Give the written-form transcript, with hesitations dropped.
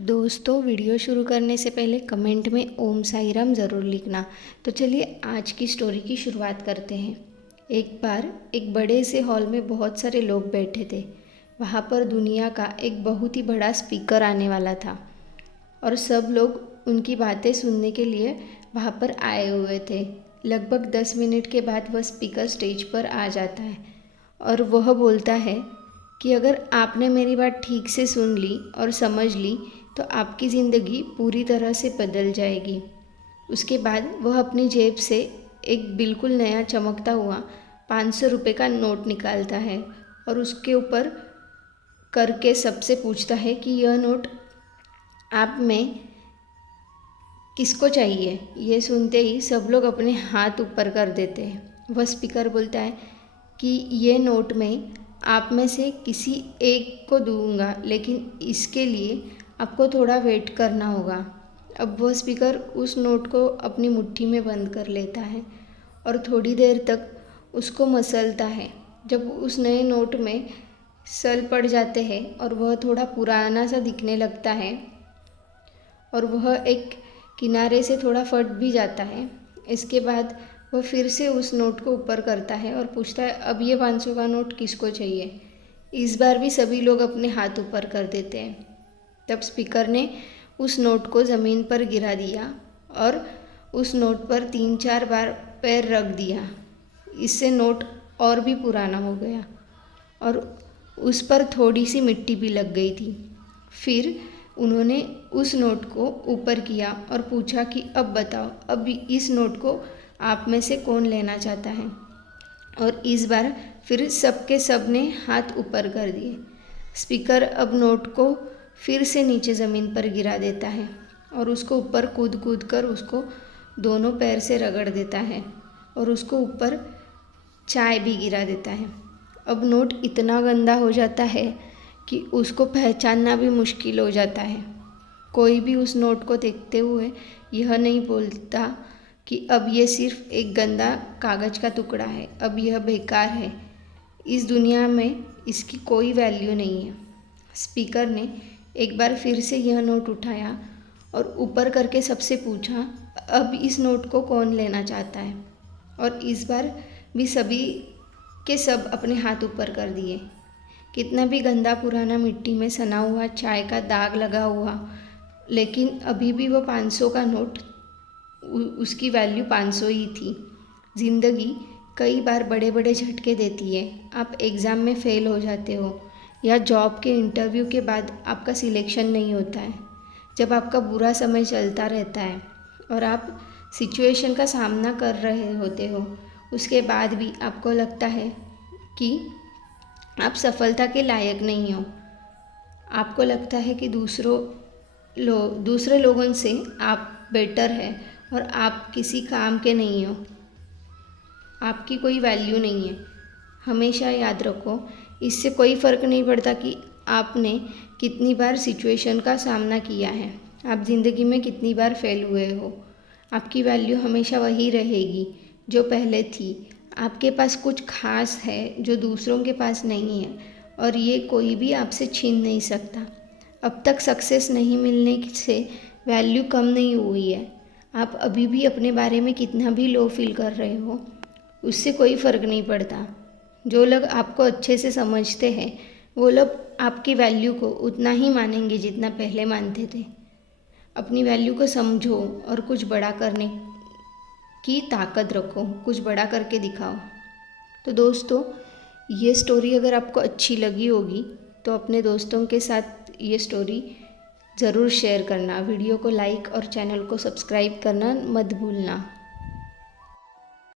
दोस्तों, वीडियो शुरू करने से पहले कमेंट में ओम साई राम ज़रूर लिखना। तो चलिए आज की स्टोरी की शुरुआत करते हैं। एक बार एक बड़े से हॉल में बहुत सारे लोग बैठे थे। वहाँ पर दुनिया का एक बहुत ही बड़ा स्पीकर आने वाला था और सब लोग उनकी बातें सुनने के लिए वहाँ पर आए हुए थे। लगभग 10 मिनट के बाद वह स्पीकर स्टेज पर आ जाता है और वह बोलता है कि अगर आपने मेरी बात ठीक से सुन ली और समझ ली तो आपकी ज़िंदगी पूरी तरह से बदल जाएगी। उसके बाद वह अपनी जेब से एक बिल्कुल नया चमकता हुआ 500 रुपये का नोट निकालता है और उसके ऊपर करके सबसे पूछता है कि यह नोट आप में किसको चाहिए। यह सुनते ही सब लोग अपने हाथ ऊपर कर देते हैं। वह स्पीकर बोलता है कि ये नोट मैं आप में से किसी एक को दूंगा, लेकिन इसके लिए आपको थोड़ा वेट करना होगा। अब वह स्पीकर उस नोट को अपनी मुट्ठी में बंद कर लेता है और थोड़ी देर तक उसको मसलता है। जब उस नए नोट में सल पड़ जाते हैं और वह थोड़ा पुराना सा दिखने लगता है और वह एक किनारे से थोड़ा फट भी जाता है। इसके बाद वह फिर से उस नोट को ऊपर करता है और पूछता है, अब ये 500 का नोट किसको चाहिए। इस बार भी सभी लोग अपने हाथ ऊपर कर देते हैं। तब स्पीकर ने उस नोट को ज़मीन पर गिरा दिया और उस नोट पर 3-4 बार पैर रख दिया। इससे नोट और भी पुराना हो गया और उस पर थोड़ी सी मिट्टी भी लग गई थी। फिर उन्होंने उस नोट को ऊपर किया और पूछा कि अब बताओ, अब इस नोट को आप में से कौन लेना चाहता है। और इस बार फिर सबके सब ने हाथ ऊपर कर दिए। स्पीकर अब नोट को फिर से नीचे ज़मीन पर गिरा देता है और उसको ऊपर कूद कूद कर उसको दोनों पैर से रगड़ देता है और उसको ऊपर चाय भी गिरा देता है। अब नोट इतना गंदा हो जाता है कि उसको पहचानना भी मुश्किल हो जाता है। कोई भी उस नोट को देखते हुए यह नहीं बोलता कि अब यह सिर्फ एक गंदा कागज़ का टुकड़ा है, अब यह बेकार है, इस दुनिया में इसकी कोई वैल्यू नहीं है। स्पीकर ने एक बार फिर से यह नोट उठाया और ऊपर करके सबसे पूछा, अब इस नोट को कौन लेना चाहता है। और इस बार भी सभी के सब अपने हाथ ऊपर कर दिए। कितना भी गंदा पुराना मिट्टी में सना हुआ चाय का दाग लगा हुआ, लेकिन अभी भी वो 500 का नोट, उसकी वैल्यू 500 ही थी। ज़िंदगी कई बार बड़े बड़े झटके देती है। आप एग्ज़ाम में फ़ेल हो जाते हो या जॉब के इंटरव्यू के बाद आपका सिलेक्शन नहीं होता है। जब आपका बुरा समय चलता रहता है और आप सिचुएशन का सामना कर रहे होते हो, उसके बाद भी आपको लगता है कि आप सफलता के लायक नहीं हो। आपको लगता है कि दूसरे लोगों से आप बेटर है और आप किसी काम के नहीं हो, आपकी कोई वैल्यू नहीं है। हमेशा याद रखो, इससे कोई फ़र्क नहीं पड़ता कि आपने कितनी बार सिचुएशन का सामना किया है, आप ज़िंदगी में कितनी बार फेल हुए हो। आपकी वैल्यू हमेशा वही रहेगी जो पहले थी। आपके पास कुछ खास है जो दूसरों के पास नहीं है और ये कोई भी आपसे छीन नहीं सकता। अब तक सक्सेस नहीं मिलने से वैल्यू कम नहीं हुई है। आप अभी भी अपने बारे में कितना भी लो फील कर रहे हो, उससे कोई फ़र्क नहीं पड़ता। जो लोग आपको अच्छे से समझते हैं वो लोग आपकी वैल्यू को उतना ही मानेंगे जितना पहले मानते थे। अपनी वैल्यू को समझो और कुछ बड़ा करने की ताकत रखो, कुछ बड़ा करके दिखाओ। तो दोस्तों, ये स्टोरी अगर आपको अच्छी लगी होगी तो अपने दोस्तों के साथ ये स्टोरी ज़रूर शेयर करना। वीडियो को लाइक और चैनल को सब्सक्राइब करना मत भूलना।